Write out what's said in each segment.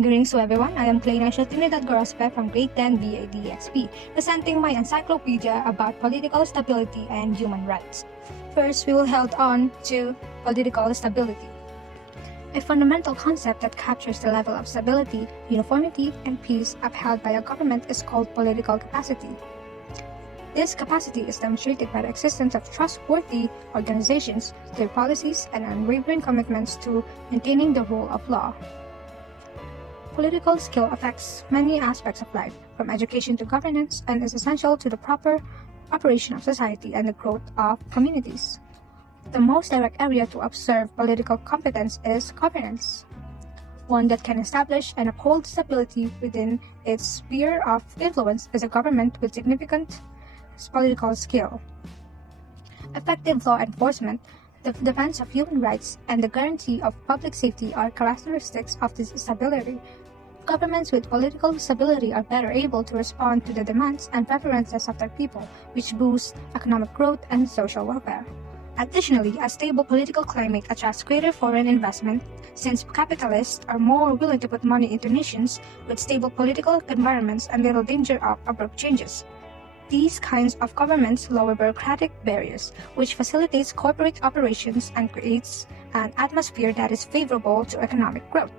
Greetings to everyone. I am Clayne Aisha from grade 10 BADXP, presenting my encyclopedia about political stability and human rights. First, we will hold on to political stability, a fundamental concept that captures the level of stability, uniformity, and peace upheld by a government is called political capacity. This capacity is demonstrated by the existence of trustworthy organizations, clear policies, and unwavering commitments to maintaining the rule of law. Political skill affects many aspects of life, from education to governance, and is essential to the proper operation of society and the growth of communities. The most direct area to observe political competence is governance, one that can establish and uphold stability within its sphere of influence is a government with significant political skill. Effective law enforcement, the defense of human rights, and the guarantee of public safety are characteristics of this stability. Governments with political stability are better able to respond to the demands and preferences of their people, which boosts economic growth and social welfare. Additionally, a stable political climate attracts greater foreign investment, since capitalists are more willing to put money into nations with stable political environments and little danger of abrupt changes. These kinds of governments lower bureaucratic barriers, which facilitates corporate operations and creates an atmosphere that is favorable to economic growth.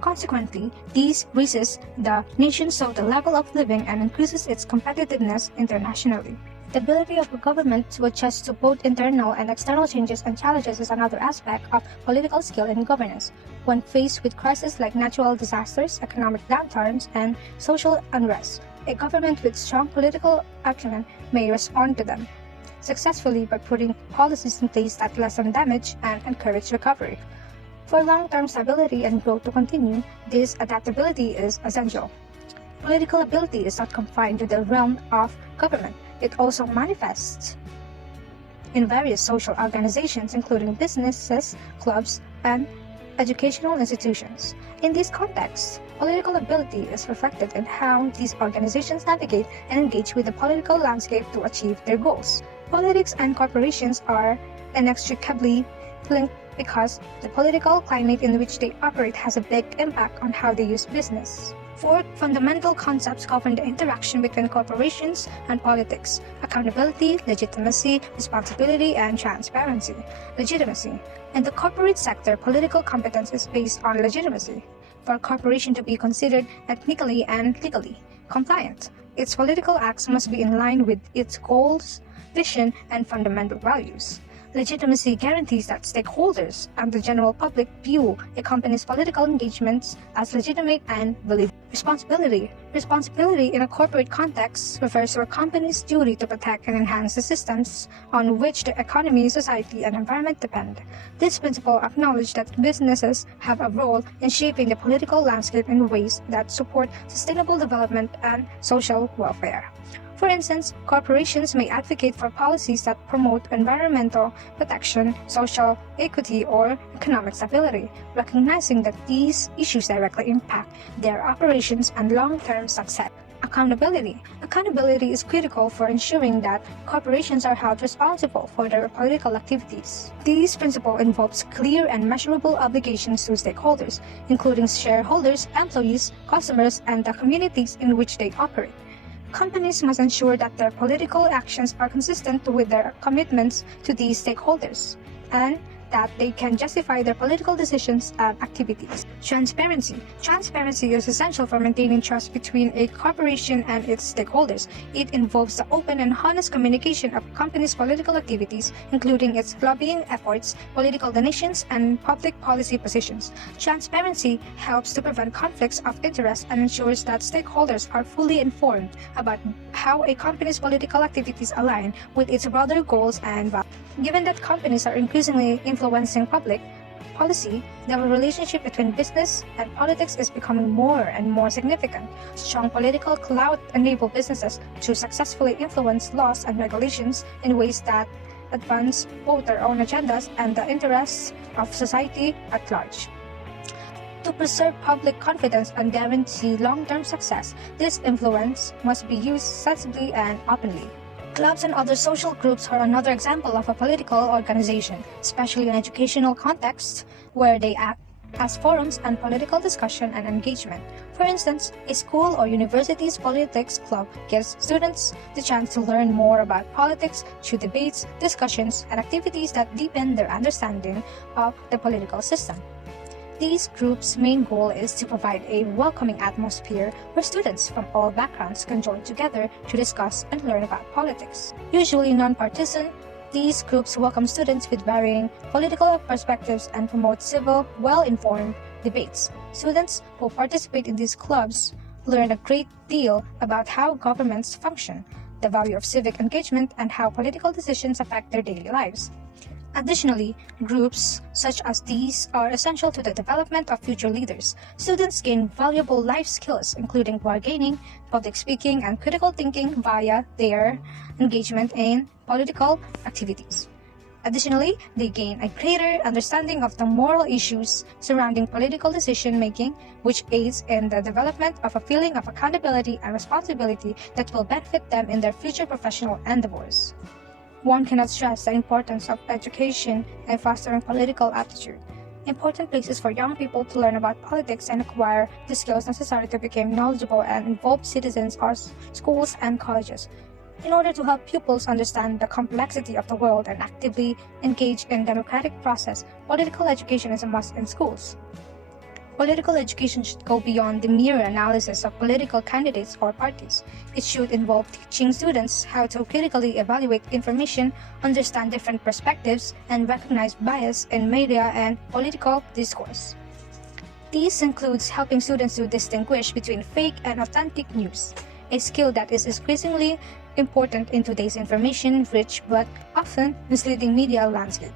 Consequently, this raises the nation's total level of living and increases its competitiveness internationally. The ability of a government to adjust to both internal and external changes and challenges is another aspect of political skill in governance. When faced with crises like natural disasters, economic downturns, and social unrest, a government with strong political acumen may respond to them successfully by putting policies in place that lessen damage and encourage recovery. For long-term stability and growth to continue, this adaptability is essential. Political ability is not confined to the realm of government. It also manifests in various social organizations, including businesses, clubs, and educational institutions. In this context, political ability is reflected in how these organizations navigate and engage with the political landscape to achieve their goals. Politics and corporations are inextricably linked because the political climate in which they operate has a big impact on how they use business. Four fundamental concepts govern the interaction between corporations and politics: accountability, legitimacy, responsibility, and transparency. Legitimacy. In the corporate sector, political competence is based on legitimacy. For a corporation to be considered ethnically and legally compliant, its political acts must be in line with its goals, vision, and fundamental values. Legitimacy guarantees that stakeholders and the general public view a company's political engagements as legitimate and valid. Responsibility. Responsibility in a corporate context refers to a company's duty to protect and enhance the systems on which the economy, society, and environment depend. This principle acknowledges that businesses have a role in shaping the political landscape in ways that support sustainable development and social welfare. For instance, corporations may advocate for policies that promote environmental protection, social equity, or economic stability, recognizing that these issues directly impact their operations and long-term success. Accountability. Accountability is critical for ensuring that corporations are held responsible for their political activities. This principle involves clear and measurable obligations to stakeholders, including shareholders, employees, customers, and the communities in which they operate. Companies must ensure that their political actions are consistent with their commitments to these stakeholders, and that they can justify their political decisions and activities. Transparency. Transparency is essential for maintaining trust between a corporation and its stakeholders. It involves the open and honest communication of a company's political activities, including its lobbying efforts, political donations, and public policy positions. Transparency helps to prevent conflicts of interest and ensures that stakeholders are fully informed about how a company's political activities align with its broader goals and values. Given that companies are increasingly influencing public policy, the relationship between business and politics is becoming more and more significant. Strong political clout enable businesses to successfully influence laws and regulations in ways that advance both their own agendas and the interests of society at large. To preserve public confidence and guarantee long-term success, this influence must be used sensibly and openly. Clubs and other social groups are another example of a political organization, especially in educational contexts where they act as forums and political discussion and engagement. For instance, a school or university's politics club gives students the chance to learn more about politics through debates, discussions, and activities that deepen their understanding of the political system. These groups' main goal is to provide a welcoming atmosphere where students from all backgrounds can join together to discuss and learn about politics. Usually non-partisan, these groups welcome students with varying political perspectives and promote civil, well-informed debates. Students who participate in these clubs learn a great deal about how governments function, the value of civic engagement, and how political decisions affect their daily lives. Additionally, groups such as these are essential to the development of future leaders. Students gain valuable life skills, including bargaining, public speaking, and critical thinking via their engagement in political activities. Additionally, they gain a greater understanding of the moral issues surrounding political decision-making, which aids in the development of a feeling of accountability and responsibility that will benefit them in their future professional endeavors. One cannot stress the importance of education and fostering political aptitude. Important places for young people to learn about politics and acquire the skills necessary to become knowledgeable and involved citizens are schools and colleges. In order to help pupils understand the complexity of the world and actively engage in democratic process, political education is a must in schools. Political education should go beyond the mere analysis of political candidates or parties. It should involve teaching students how to critically evaluate information, understand different perspectives, and recognize bias in media and political discourse. This includes helping students to distinguish between fake and authentic news, a skill that is increasingly important in today's information-rich but often misleading media landscape.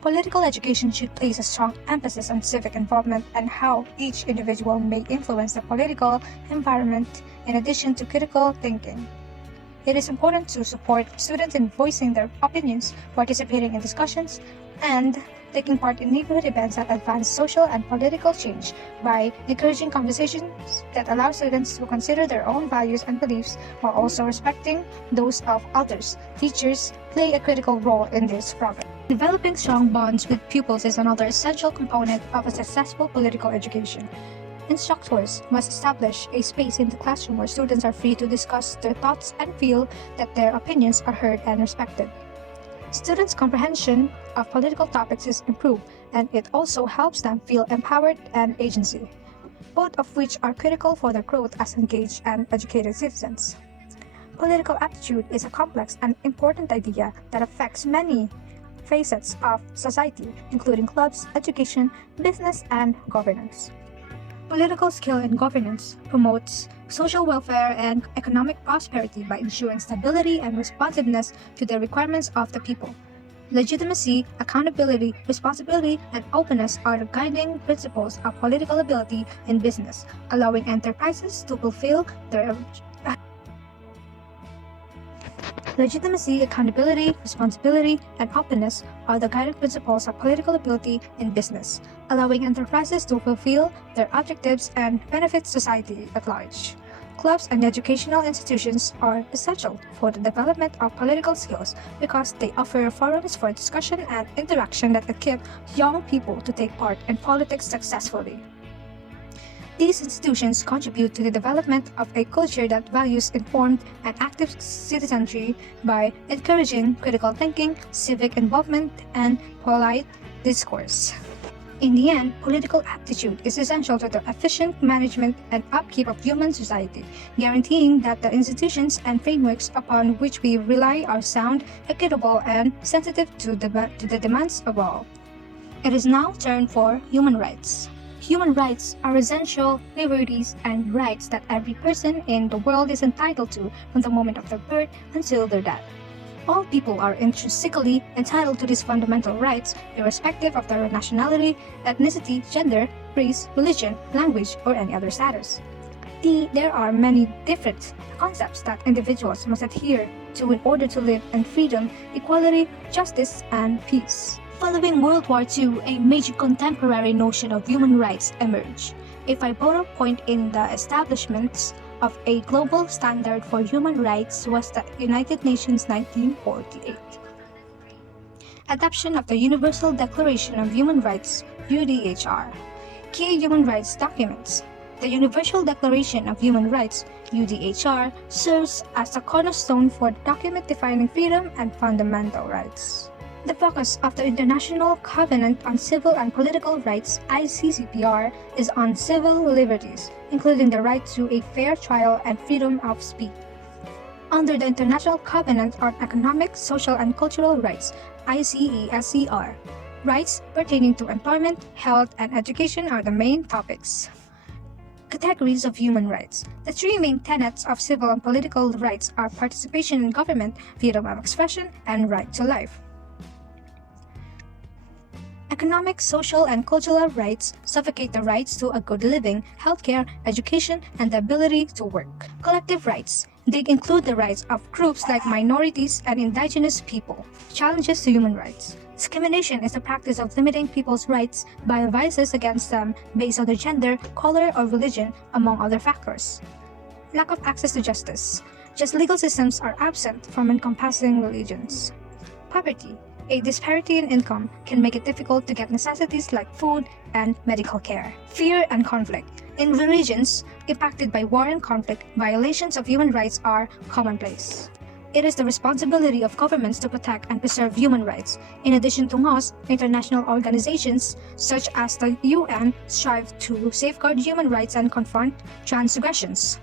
Political education should place a strong emphasis on civic involvement and how each individual may influence the political environment in addition to critical thinking. It is important to support students in voicing their opinions, participating in discussions, and taking part in neighborhood events that advance social and political change by encouraging conversations that allow students to consider their own values and beliefs while also respecting those of others. Teachers play a critical role in this program. Developing strong bonds with pupils is another essential component of a successful political education. Instructors must establish a space in the classroom where students are free to discuss their thoughts and feel that their opinions are heard and respected. Students' comprehension of political topics is improved, and it also helps them feel empowered and agency, both of which are critical for their growth as engaged and educated citizens. Political aptitude is a complex and important idea that affects many facets of society, including clubs, education, business, and governance. Political skill in governance promotes social welfare and economic prosperity by ensuring stability and responsiveness to the requirements of the people. Legitimacy, accountability, responsibility, and openness are the guiding principles of political ability in business, allowing enterprises to fulfill their Legitimacy, accountability, responsibility, and openness are the guiding principles of political ability in business, allowing enterprises to fulfill their objectives and benefit society at large. Clubs and educational institutions are essential for the development of political skills because they offer forums for discussion and interaction that equip young people to take part in politics successfully. These institutions contribute to the development of a culture that values informed and active citizenry by encouraging critical thinking, civic involvement, and polite discourse. In the end, political aptitude is essential to the efficient management and upkeep of human society, guaranteeing that the institutions and frameworks upon which we rely are sound, equitable, and sensitive to the demands of all. It is now turn for human rights. Human rights are essential liberties and rights that every person in the world is entitled to from the moment of their birth until their death. All people are intrinsically entitled to these fundamental rights, irrespective of their nationality, ethnicity, gender, race, religion, language, or any other status. There are many different concepts that individuals must adhere to in order to live in freedom, equality, justice, and peace. Following World War II, a major contemporary notion of human rights emerged, a pivotal point in the establishment of a global standard for human rights was the United Nations 1948. Adoption of the Universal Declaration of Human Rights UDHR. Key human rights documents. The Universal Declaration of Human Rights, UDHR, serves as a cornerstone for the document defining freedom and fundamental rights. The focus of the International Covenant on Civil and Political Rights, ICCPR, is on civil liberties, including the right to a fair trial and freedom of speech. Under the International Covenant on Economic, Social, and Cultural Rights, ICESCR, rights pertaining to employment, health, and education are the main topics. Categories of human rights. The three main tenets of civil and political rights are participation in government, freedom of expression, and right to life. Economic, social, and cultural rights suffocate the rights to a good living, healthcare, education, and the ability to work. Collective rights. They include the rights of groups like minorities and indigenous people. Challenges to human rights. Discrimination is the practice of limiting people's rights by vices against them based on their gender, color, or religion, among other factors. Lack of access to justice. Just legal systems are absent from encompassing religions. Poverty. A disparity in income can make it difficult to get necessities like food and medical care. Fear and conflict. In regions impacted by war and conflict, violations of human rights are commonplace. It is the responsibility of governments to protect and preserve human rights. In addition to laws, international organizations such as the UN strive to safeguard human rights and confront transgressions.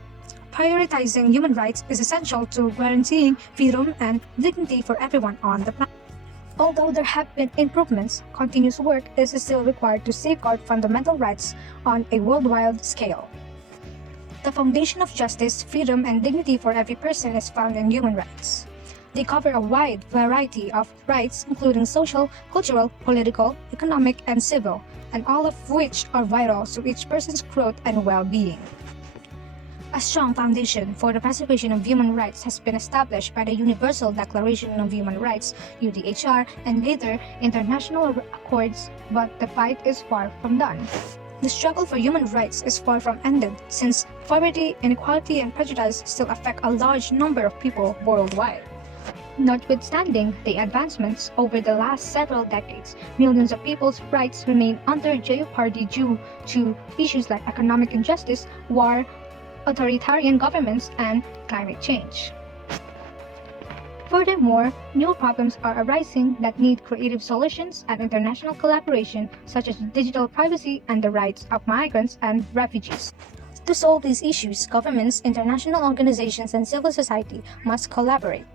Prioritizing human rights is essential to guaranteeing freedom and dignity for everyone on the planet. Although there have been improvements, continuous work is still required to safeguard fundamental rights on a worldwide scale. The foundation of justice, freedom, and dignity for every person is found in human rights. They cover a wide variety of rights, including social, cultural, political, economic, and civil, and all of which are vital to each person's growth and well-being. A strong foundation for the preservation of human rights has been established by the Universal Declaration of Human Rights, UDHR, and later international accords, but the fight is far from done. The struggle for human rights is far from ended, since poverty, inequality, and prejudice still affect a large number of people worldwide. Notwithstanding the advancements over the last several decades, millions of people's rights remain under jeopardy due to issues like economic injustice, war, authoritarian governments, and climate change. Furthermore, new problems are arising that need creative solutions and international collaboration, such as digital privacy and the rights of migrants and refugees. To solve these issues, governments, international organizations, and civil society must collaborate.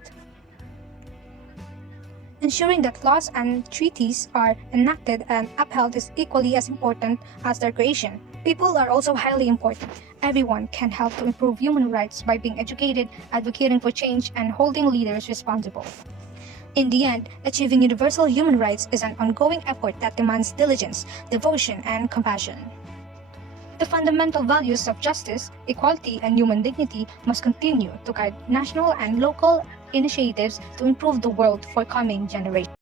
Ensuring that laws and treaties are enacted and upheld is equally as important as their creation. People are also highly important. Everyone can help to improve human rights by being educated, advocating for change, and holding leaders responsible. In the end, achieving universal human rights is an ongoing effort that demands diligence, devotion, and compassion. The fundamental values of justice, equality, and human dignity must continue to guide national and local initiatives to improve the world for coming generations.